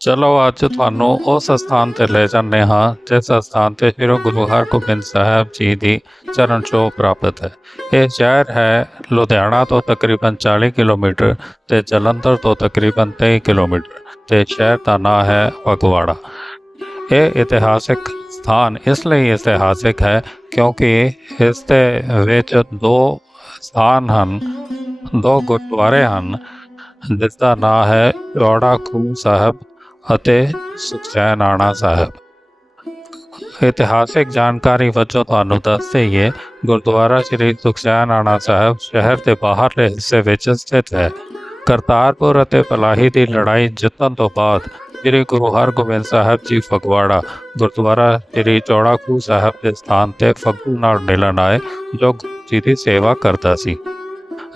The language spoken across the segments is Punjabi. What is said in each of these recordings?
ਚਲੋ ਅੱਜ ਤੁਹਾਨੂੰ ਉਸ ਸਥਾਨ ਤੇ ਲੈ ਜਾਂਦੇ ਹਾਂ ਜਿਸ ਸਥਾਨ ਤੇ ਸ੍ਰੀ ਗੁਰੂ ਹਰਗੋਬਿੰਦ ਸਾਹਿਬ ਜੀ ਦੀ ਚਰਨ ਛੋਹ ਪ੍ਰਾਪਤ ਹੈ ਇਹ ਸ਼ਹਿਰ ਹੈ ਲੁਧਿਆਣਾ ਤੋਂ ਤਕਰੀਬਨ 40 ਕਿਲੋਮੀਟਰ ਤੇ ਜਲੰਧਰ ਤੋਂ ਤਕਰੀਬਨ 23 ਕਿਲੋਮੀਟਰ ਤੇ ਸ਼ਹਿਰ ਦਾ ਨਾਮ ਹੈ ਫਗਵਾੜਾ ਇਹ ਇਤਿਹਾਸਿਕ ਸਥਾਨ ਇਸ ਲਈ ਇਤਿਹਾਸਿਕ ਹੈ ਕਿਉਂਕਿ ਇਸ ਦੇ ਵਿੱਚ ਦੋ ਸਥਾਨ ਹਨ ਦੋ ਗੁਰਦੁਆਰੇ ਹਨ ਜਿਸ ਦਾ ਨਾਮ ਹੈ ਚੌੜਾ ਖੂਹ ਸਾਹਿਬ ਅਤੇ ਸੁਖਚੈਨ ਆਣਾ ਸਾਹਿਬ। ਇਤਿਹਾਸਿਕ ਜਾਣਕਾਰੀ ਵਜੋਂ ਤੁਹਾਨੂੰ ਦੱਸ ਦਈਏ ਗੁਰਦੁਆਰਾ ਸ੍ਰੀ ਸੁਖਚੈਨ ਸੁਖਚੈਨਾਣਾ ਸਾਹਿਬ ਸ਼ਹਿਰ ਦੇ ਬਾਹਰਲੇ ਹਿੱਸੇ ਵਿੱਚ ਸਥਿਤ ਹੈ। ਕਰਤਾਰਪੁਰ ਅਤੇ ਪਲਾਹੀ ਦੀ ਲੜਾਈ ਜਿੱਤਣ ਤੋਂ ਬਾਅਦ ਸ੍ਰੀ ਗੁਰੂ ਹਰਗੋਬਿੰਦ ਸਾਹਿਬ ਜੀ ਫਗਵਾੜਾ ਗੁਰਦੁਆਰਾ ਸ੍ਰੀ ਚੌੜਾ ਖੂ ਸਾਹਿਬ ਦੇ ਸਥਾਨ ਤੇ ਫੱਗੂ ਨਾਲ ਮਿਲਣ ਆਏ, ਜੋ ਜੀ ਦੀ ਸੇਵਾ ਕਰਦਾ ਸੀ।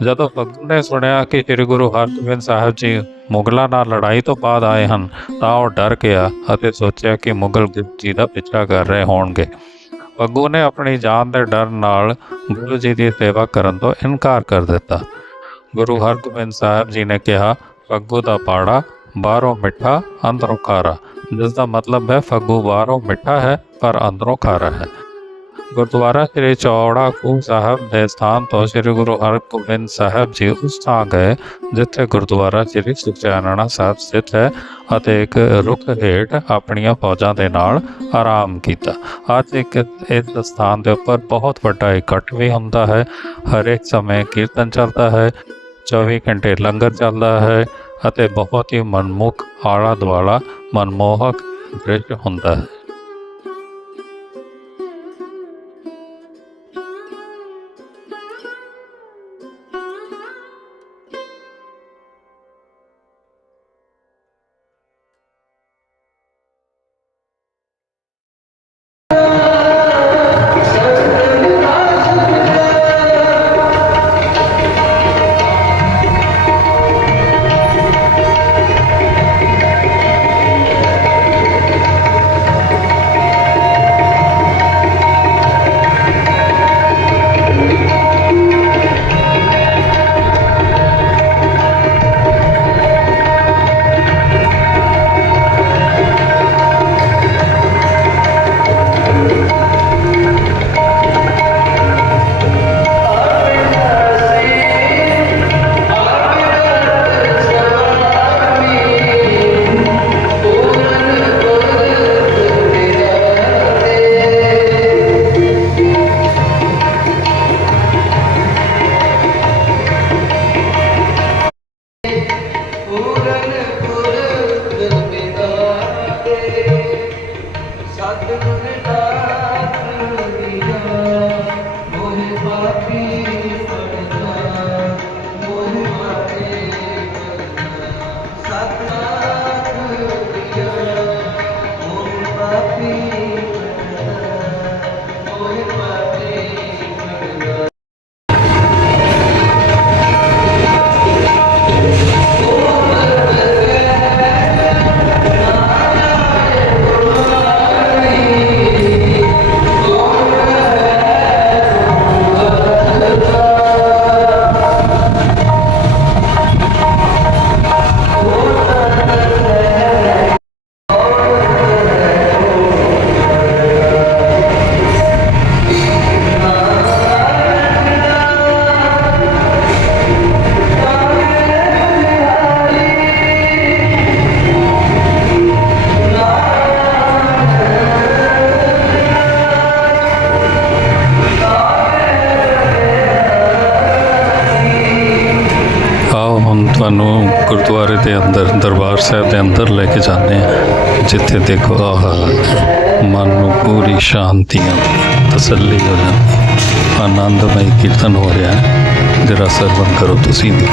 ਜਦੋਂ ਫੱਗੂ ਨੇ ਸੁਣਿਆ ਕਿ ਸ੍ਰੀ ਗੁਰੂ ਹਰਗੋਬਿੰਦ ਸਾਹਿਬ ਜੀ ਮੁਗਲਾਂ ਨਾਲ ਲੜਾਈ ਤੋਂ ਬਾਅਦ ਆਏ ਹਨ, ਤਾਂ ਉਹ ਡਰ ਗਿਆ ਅਤੇ ਸੋਚਿਆ ਕਿ ਮੁਗਲ ਗੁਰੂ ਜੀ ਦਾ ਪਿੱਛਾ ਕਰ ਰਹੇ ਹੋਣਗੇ। ਫੱਗੂ ਨੇ ਆਪਣੀ ਜਾਨ ਦੇ ਡਰ ਨਾਲ ਗੁਰੂ ਜੀ ਦੀ ਸੇਵਾ ਕਰਨ ਤੋਂ ਇਨਕਾਰ ਕਰ ਦਿੱਤਾ। ਗੁਰੂ ਹਰਗੋਬਿੰਦ ਸਾਹਿਬ ਜੀ ਨੇ ਕਿਹਾ ਫੱਗੂ ਦਾ ਪਾੜਾ ਬਾਹਰੋਂ ਮਿੱਠਾ, ਅੰਦਰੋਂ ਖਾਰਾ। ਜਿਸ ਦਾ ਮਤਲਬ ਹੈ ਫੱਗੂ ਬਾਹਰੋਂ ਮਿੱਠਾ ਹੈ, ਪਰ ਅੰਦਰੋਂ ਖਾਰਾ ਹੈ। ਗੁਰਦੁਆਰਾ ਸ੍ਰੀ ਚੌੜਾ ਖੂਹ ਸਾਹਿਬ ਦੇ ਸਥਾਨ ਤੋਂ ਸ੍ਰੀ ਗੁਰੂ ਹਰਗੋਬਿੰਦ ਸਾਹਿਬ ਜੀ ਉਸ ਥਾਂ ਗਏ, ਜਿੱਥੇ ਗੁਰਦੁਆਰਾ ਸ੍ਰੀ ਸੁਖਚੈਨਣਾ ਸਾਹਿਬ ਸਥਿਤ ਹੈ ਅਤੇ ਇੱਕ ਰੁੱਖ ਹੇਠ ਆਪਣੀਆਂ ਫੌਜਾਂ ਦੇ ਨਾਲ ਆਰਾਮ ਕੀਤਾ। ਅੱਜ ਇੱਕ ਇਸ ਸਥਾਨ ਦੇ ਉੱਪਰ ਬਹੁਤ ਵੱਡਾ ਇਕੱਠ ਵੀ ਹੁੰਦਾ ਹੈ। ਹਰ ਇੱਕ ਸਮੇਂ ਕੀਰਤਨ ਚੱਲਦਾ ਹੈ 24 ਘੰਟੇ ਲੰਗਰ ਚੱਲਦਾ ਹੈ ਅਤੇ ਬਹੁਤ ਹੀ ਮਨਮੁਖ ਆਲਾ ਦੁਆਲਾ ਮਨਮੋਹਕ ਦ੍ਰਿਸ਼ ਹੁੰਦਾ ਹੈ। ਤੁਹਾਨੂੰ ਗੁਰਦੁਆਰੇ ਦੇ ਅੰਦਰ, ਦਰਬਾਰ ਸਾਹਿਬ ਦੇ ਅੰਦਰ ਲੈ ਕੇ ਜਾਂਦੇ ਹਾਂ ਜਿੱਥੇ ਦੇਖੋ, ਆਹ ਮਨ ਨੂੰ ਪੂਰੀ ਸ਼ਾਂਤੀ ਆਉਂਦੀ ਤਸੱਲੀ ਹੋ ਜਾਂਦੀ ਆਨੰਦਮਈ ਕੀਰਤਨ ਹੋ ਰਿਹਾ ਹੈ। ਜਰਾ ਸਰਵਨ ਕਰੋ ਤੁਸੀਂ ਵੀ।